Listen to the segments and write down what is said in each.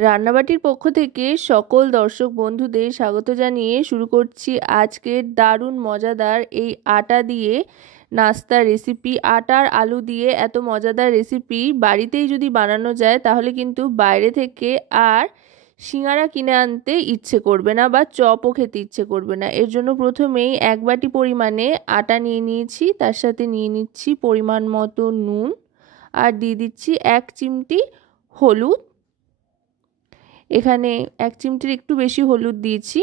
রান্নাবাটির পক্ষ থেকে সকল দর্শক বন্ধুদের স্বাগত জানিয়ে শুরু করছি আজকের দারুণ মজাদার এই আটা দিয়ে নাস্তার রেসিপি। আটার আলু দিয়ে এত মজাদার রেসিপি বাড়িতেই যদি বানানো যায় তাহলে কিন্তু বাইরে থেকে আর সিঙ্গারা কিনে আনতে ইচ্ছে করবে না বা চপও খেতে ইচ্ছে করবে না। এর জন্য প্রথমেই 1 বাটি পরিমাণে আটা নিয়ে নিয়েছি, তার সাথে নিয়ে নিচ্ছি পরিমাণ মতো নুন আর দিয়ে দিচ্ছি 1 চিমটি হলুদ। এখানে 1 চিমটির একটু বেশি হলুদ দিয়েছি।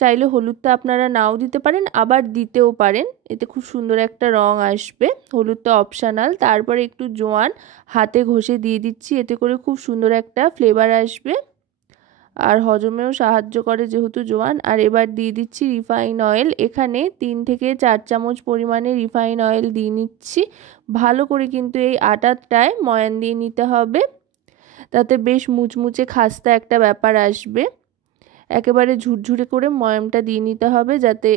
চাইলে হলুদটা আপনারা নাও দিতে পারেন, আবার দিতেও পারেন, এতে খুব সুন্দর একটা রং আসবে। হলুদটা অপশনাল। তারপরে একটু জোয়ান হাতে ঘষে দিয়ে দিচ্ছি, এতে করে খুব সুন্দর একটা ফ্লেভার আসবে আর হজমেও সাহায্য করে যেহেতু জোয়ান। আর এবার দিয়ে দিচ্ছি রিফাইন অয়েল। এখানে 3 থেকে 4 চামচ পরিমাণে রিফাইন অয়েল দিয়ে নিচ্ছি। ভালো করে কিন্তু এই আটাটায় ময়ান দিয়ে নিতে হবে, তাতে বেশ মুচমুচে খাস্তা একটা ব্যাপার আসবে। একেবারে ঝুরঝুরে করে ময়ামটা দিয়ে নিতে হবে, যাতে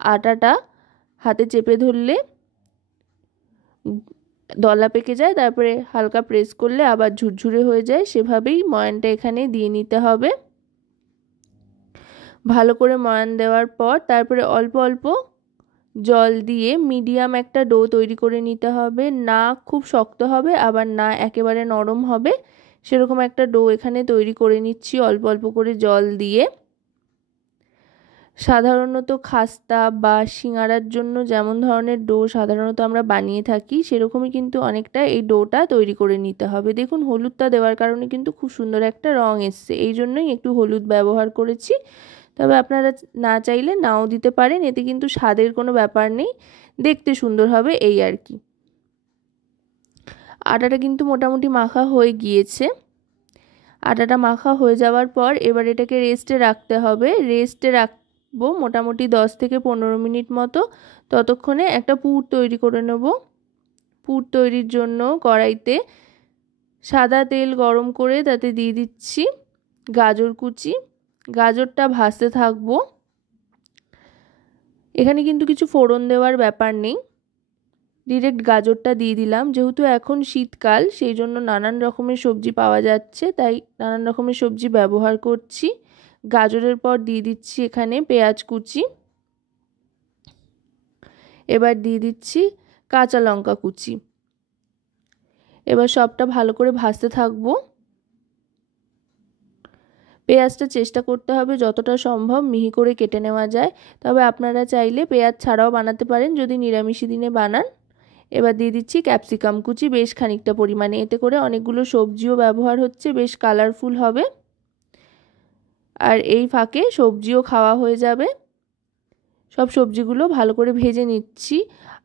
আটাটা হাতে চেপে ধরলে দলা পেকে যায়, তারপরে হালকা প্রেস করলে আবার ঝুরঝুরে হয়ে যায়। সেভাবেই ময়ানটা এখানে দিয়ে নিতে হবে। ভালো করে ময়ান দেওয়ার পর তারপরে অল্প অল্প জল দিয়ে মিডিয়াম একটা ডো তৈরি করে নিতে হবে। না খুব শক্ত হবে আবার না একেবারে নরম হবে, সেরকম একটা ডো এখানে তৈরি করে নিচ্ছি অল্প অল্প করে জল দিয়ে। সাধারণত খাস্তা বা সিঙ্গারার জন্য যেমন ধরনের ডো সাধারণত আমরা বানিয়ে থাকি সেরকমই কিন্তু অনেকটা এই ডোটা তৈরি করে নিতে হবে। দেখুন হলুদটা দেওয়ার কারণে কিন্তু খুব সুন্দর একটা রং এসছে, এই জন্যই একটু হলুদ ব্যবহার করেছি। তবে আপনারা না চাইলে নাও দিতে পারেন, এতে কিন্তু স্বাদের কোনো ব্যাপার নেই, দেখতে সুন্দর হবে এই আর কি। আটাটা কিন্তু মোটামুটি মাখা হয়ে গিয়েছে। আটাটা মাখা হয়ে যাওয়ার পর এবার এটাকে রেস্টে রাখতে হবে। রেস্টে রাখবো মোটামুটি 10 থেকে 15 মিনিট মতো। ততক্ষণে একটা পুর তৈরি করে নেব। পুর তৈরির জন্য কড়াইতে সাদা তেল গরম করে তাতে দিয়ে দিচ্ছি গাজর কুচি। গাজরটা ভাজতে থাকবো। এখানে কিন্তু কিছু ফোড়ন দেওয়ার ব্যাপার নেই, ডিরেক্ট গাজরটা দিয়ে দিলাম। যেহেতু এখন শীতকাল সেই জন্য নানান রকমের সবজি পাওয়া যাচ্ছে, তাই নানান রকমের সবজি ব্যবহার করছি। গাজরের পর দিয়ে দিচ্ছি এখানে পেঁয়াজ কুচি। এবার দিয়ে দিচ্ছি কাঁচা লঙ্কা কুচি। এবার সবটা ভালো করে ভাজতে থাকবো। পেঁয়াজটা চেষ্টা করতে হবে যতটা সম্ভব মিহি করে কেটে নেওয়া যায়, তবে আপনারা চাইলে পেঁয়াজ ছাড়াও বানাতে পারেন যদি নিরামিষি দিনে বানান। এবার দিয়ে দিচ্ছি ক্যাপসিকাম কুচি বেশ খানিকটা পরিমাণে, এতে করে অনেকগুলো সবজিও ব্যবহার হচ্ছে, বেশ কালারফুল হবে আর এই ফাঁকে সবজিও খাওয়া হয়ে যাবে। সব সবজিগুলো ভালো করে ভেজে নিচ্ছি।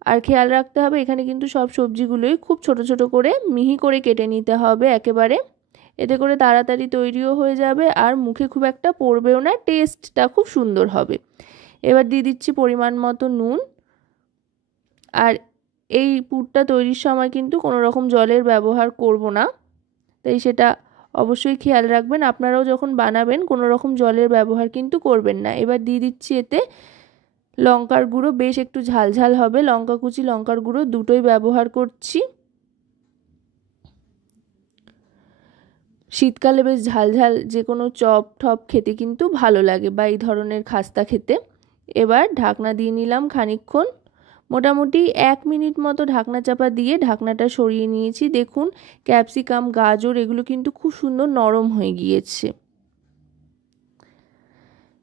আর খেয়াল রাখতে হবে এখানে কিন্তু সব সবজিগুলোই খুব ছোট ছোট করে মিহি করে কেটে নিতে হবে একেবারে, এতে করে তাড়াতাড়ি তৈরিও হয়ে যাবে আর মুখে খুব একটা পড়বেও না, টেস্টটা খুব সুন্দর হবে। এবার দিয়ে দিচ্ছি পরিমাণ মতো নুন। আর এই পুরটা তৈরির সময় কিন্তু কোনো রকম জলের ব্যবহার করব না, তাই সেটা অবশ্যই খেয়াল রাখবেন। আপনারাও যখন বানাবেন কোনো রকম জলের ব্যবহার কিন্তু করবেন না। এবার দিয়ে দিচ্ছি এতে লঙ্কার গুঁড়ো, বেশ একটু ঝালঝাল হবে। লঙ্কা কুচি লঙ্কার গুঁড়ো দুটোই ব্যবহার করছি। শীতকালে বেশ ঝালঝাল যে কোনো চপ টপ খেতে কিন্তু ভালো লাগে বা এই ধরনের খাস্তা খেতে। এবার ঢাকনা দিয়ে নিলাম খানিকক্ষণ, মোটামুটি 1 মিনিট মতো ঢাকনা চাপা দিয়ে ঢাকনাটা সরিয়ে নিয়েছি। দেখুন ক্যাপসিকাম গাজর এগুলো কিন্তু খুব সুন্দর নরম হয়ে গিয়েছে।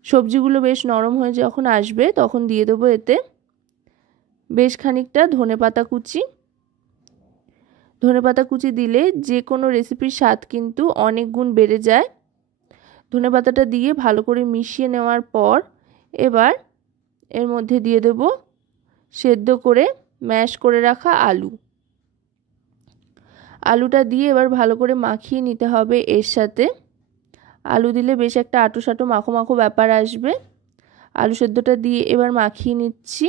সবজিগুলো বেশ নরম হয়ে যখন আসবে তখন দিয়ে দেবো এতে বেশ খানিকটা ধনেপাতা কুচি। ধনেপাতা কুচি দিলে যে কোনো রেসিপির স্বাদ কিন্তু অনেক গুণ বেড়ে যায়। ধনেপাতাটা দিয়ে ভালো করে মিশিয়ে নেওয়ার পর এবার এর মধ্যে দিয়ে দেব সেদ্ধ করে ম্যাশ করে রাখা আলু। আলুটা দিয়ে এবার ভালো করে মাখিয়ে নিতে হবে এর সাথে। আলু দিলে বেশ একটা আঁটো মাখো মাখো ব্যাপার আসবে। আলু সেদ্ধটা দিয়ে এবার মাখিয়ে নিচ্ছি।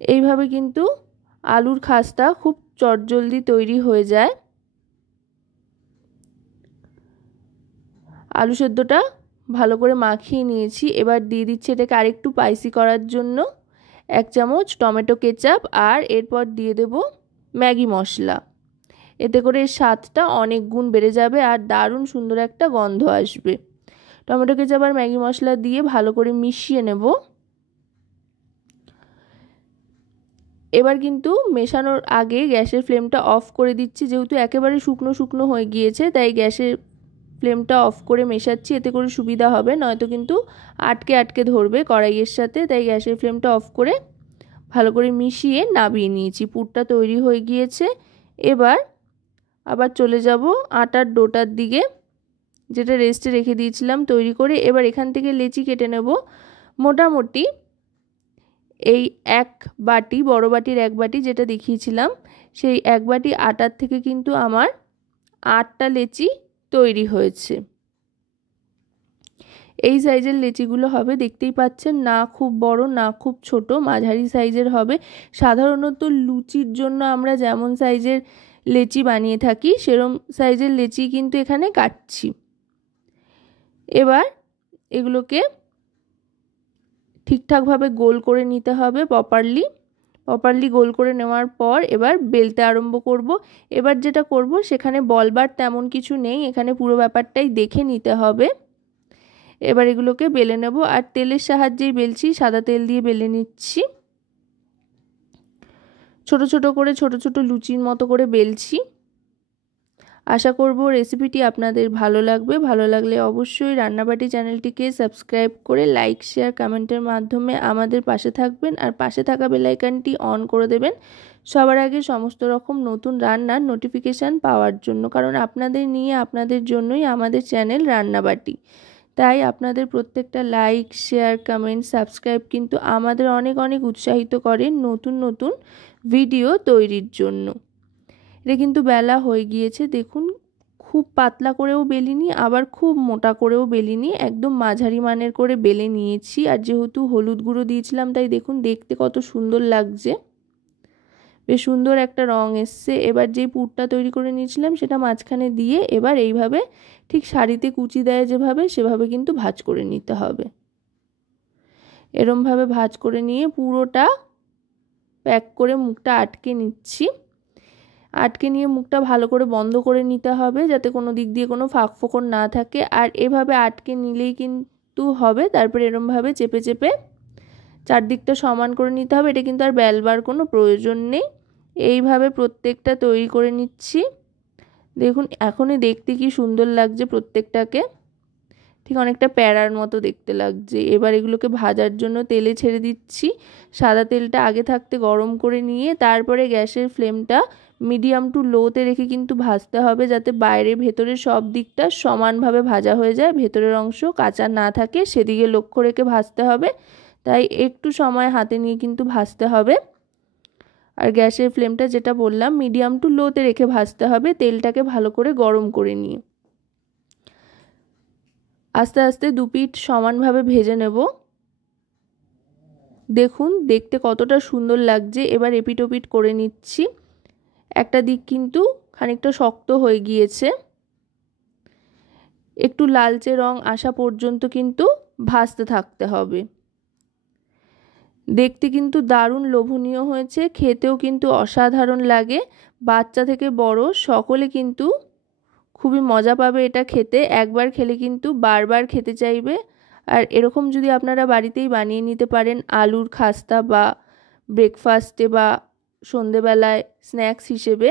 এইভাবে কিন্তু আলুর খাস্তা খুব চটজলদি তৈরি হয়ে যায়। আলু সেদ্ধটা ভালো করে মাখিয়ে নিয়েছি। এবার দিয়ে দিচ্ছি এটাকে আরেকটু স্পাইসি করার জন্য 1 চামচ টমেটো কেচাপ আর এরপর দিয়ে দেব ম্যাগি মশলা। এতে করে এর স্বাদটা অনেক গুণ বেড়ে যাবে আর দারুণ সুন্দর একটা গন্ধ আসবে। টমেটো কেচাপ আর ম্যাগি মশলা দিয়ে ভালো করে মিশিয়ে নেব। এবার কিন্তু মেশানোর আগে গ্যাসের ফ্লেমটা অফ করে দিচ্ছি, যেহেতু একেবারে শুকনো শুকনো হয়ে গিয়েছে তাই গ্যাসের ফ্লেমটা অফ করে মেশাচ্ছি, এতে করে সুবিধা হবে, নয়তো কিন্তু আটকে আটকে ধরবে কড়াইয়ের সাথে। তাই গ্যাসের ফ্লেমটা অফ করে ভালো করে মিশিয়ে নামিয়ে নিয়েছি। পুরটা তৈরি হয়ে গিয়েছে। এবার আবার চলে যাব আটার ডোটার দিকে, যেটা রেস্টে রেখে দিয়েছিলাম তৈরি করে। এবার এখান থেকে লেচি কেটে নেব। মোটামুটি এই এক বাটি, বড় বাটির এক বাটি যেটা দেখিয়েছিলাম, সেই এক বাটি আটার থেকে কিন্তু আমার 8টা লেচি তৈরি হয়েছে। এই সাইজের লেচিগুলো হবে, দেখতেই পাচ্ছেন, না খুব বড় না খুব ছোট, মাঝারি সাইজের হবে। সাধারণত লুচির জন্য আমরা যেমন সাইজের লেচি বানিয়ে থাকি সেরকম সাইজের লেচি কিন্তু এখানে কাটছি। এবার এগুলোকে ঠিকঠাকভাবে গোল করে নিতে হবে, প্রপারলি গোল করে নেওয়ার পর এবার বেলতে আরম্ভ করব। এবার যেটা করব, সেখানে বলবার তেমন কিছু নেই, এখানে পুরো ব্যাপারটাই দেখে নিতে হবে। এবার এগুলোকে বেলে নেব, আর তেলের সাহায্যেই বেলছি, সাদা তেল দিয়ে বেলে নিচ্ছি। ছোট ছোট করে ছোট ছোট লুচির মতো করে বেলছি। আশা করব রেসিপিটি আপনাদের ভালো লাগবে। ভালো লাগলে অবশ্যই রান্নাবাটি চ্যানেলটিকে সাবস্ক্রাইব করে লাইক শেয়ার কমেন্টের মাধ্যমে আমাদের পাশে থাকবেন, আর পাশে থাকা বেল আইকনটি অন করে দেবেন সবার আগে সমস্ত রকম নতুন রান্নার নোটিফিকেশান পাওয়ার জন্য। কারণ আপনাদের নিয়ে, আপনাদের জন্যই আমাদের চ্যানেল রান্নাবাটি। তাই আপনাদের প্রত্যেকটা লাইক শেয়ার কমেন্ট সাবস্ক্রাইব কিন্তু আমাদের অনেক অনেক উৎসাহিত করে নতুন নতুন ভিডিও তৈরির জন্য। এটা কিন্তু বেলা হয়ে গিয়েছে, দেখুন, খুব পাতলা করেও বেলিনি আবার খুব মোটা করেও বেলিনি, একদম মাঝারি মানের করে বেলে নিয়েছি। আর যেহেতু হলুদ গুঁড়ো দিয়েছিলাম তাই দেখুন দেখতে কত সুন্দর লাগছে, বেশ সুন্দর একটা রং এসছে। এবার যে পুরটা তৈরি করে নিয়েছিলাম সেটা মাঝখানে দিয়ে এবার এইভাবে ঠিক শাড়িতে কুচি দেয় যেভাবে, সেভাবে কিন্তু ভাঁজ করে নিতে হবে। এরমভাবে ভাঁজ করে নিয়ে পুরোটা প্যাক করে মুখটা আটকে নিচ্ছি। আটকে নিয়ে মুখটা ভালো করে বন্ধ করে নিতে হবে, যাতে কোনো দিক দিয়ে কোনো ফাঁক ফোকর না থাকে। আর এভাবে আটকে নিলেই কিন্তু হবে। তারপরে এরমভাবে চেপে চেপে চারদিকটা সমান করে নিতে হবে। এটা কিন্তু আর বেলবার কোনো প্রয়োজন নেই। এইভাবে প্রত্যেকটা তৈরি করে নিচ্ছি। দেখুন এখনই দেখতে কি সুন্দর লাগছে প্রত্যেকটাকে, ঠিক অনেকটা প্যারার মতো দেখতে লাগছে। এবার এগুলোকে ভাজার জন্য তেলে ছেড়ে দিচ্ছি। সাদা তেলটা আগে থাকতে গরম করে নিয়ে তারপরে গ্যাসের ফ্লেমটা মিডিয়াম টু লোতে রেখে কিন্তু ভাজতে হবে, যাতে বাইরে ভেতরে সব দিকটা সমানভাবে ভাজা হয়ে যায়, ভেতরের অংশ কাঁচা না থাকে, সেদিকে লক্ষ্য রেখে ভাজতে হবে। তাই একটু সময় হাতে নিয়ে কিন্তু ভাজতে হবে। আর গ্যাসের ফ্লেমটা যেটা বললাম মিডিয়াম টু লোতে রেখে ভাজতে হবে, তেলটাকে ভালো করে গরম করে নিয়ে। আস্তে আস্তে দুপিঠ সমানভাবে ভেজে নেব। দেখুন দেখতে কতটা সুন্দর লাগছে। এবার এপিট ওপিট করে নিচ্ছি। একটা দিক কিন্তু খানিকটা শক্ত হয়ে গিয়েছে, একটু লালচে রং আসা পর্যন্ত কিন্তু ভাজতে থাকতে হবে। দেখতে কিন্তু দারুণ লোভনীয় হয়েছে, খেতেও কিন্তু অসাধারণ লাগে। বাচ্চা থেকে বড় সকলে কিন্তু খুবই মজা পাবে এটা খেতে, একবার খেলে কিন্তু বারবার খেতে চাইবে। আর এরকম যদি আপনারা বাড়িতেই বানিয়ে নিতে পারেন আলুর খাস্তা বা ব্রেকফাস্টে বা সন্ধেবেলায় স্ন্যাক্স হিসেবে,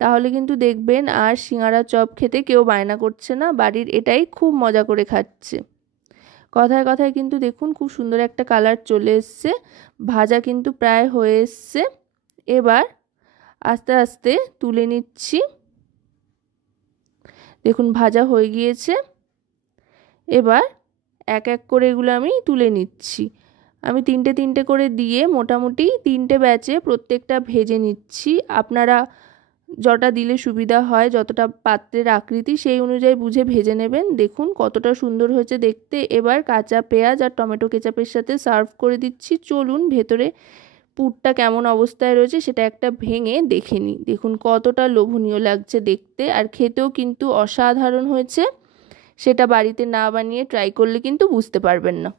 তাহলে কিন্তু দেখবেন আর সিঙ্গারা চপ খেতে কেউ বায়না করছে না, বাড়ির এটাই খুব মজা করে খাচ্ছে। কথায় কথায় কিন্তু দেখুন খুব সুন্দর একটা কালার চলে এসছে, ভাজা কিন্তু প্রায় হয়ে এসছে। এবার আস্তে আস্তে তুলে নিচ্ছি। দেখুন ভাজা হয়ে গিয়েছে। এবার এক এক করে এগুলো আমি তুলে নিচ্ছি। আমি তিনটে তিনটে করে দিয়ে মোটামুটি 3টে ব্যাচে প্রত্যেকটা ভেজে নিচ্ছি। আপনারা যটা দিলে সুবিধা হয়, যতটা পাত্রের আকৃতি সেই অনুযায়ী বুঝে ভেজে নেবেন। দেখুন কতটা সুন্দর হয়েছে দেখতে। এবার কাঁচা পেঁয়াজ আর টমেটো কেচাপের সাথে সার্ভ করে দিচ্ছি। চলুন ভেতরে পুরটা কেমন অবস্থায় রয়েছে সেটা একটা ভেঙে দেখে নিই। দেখুন কতটা লোভনীয় লাগছে দেখতে, আর খেতেও কিন্তু অসাধারণ হয়েছে। সেটা বাড়িতে না বানিয়ে ট্রাই করলে কিন্তু বুঝতে পারবেন না।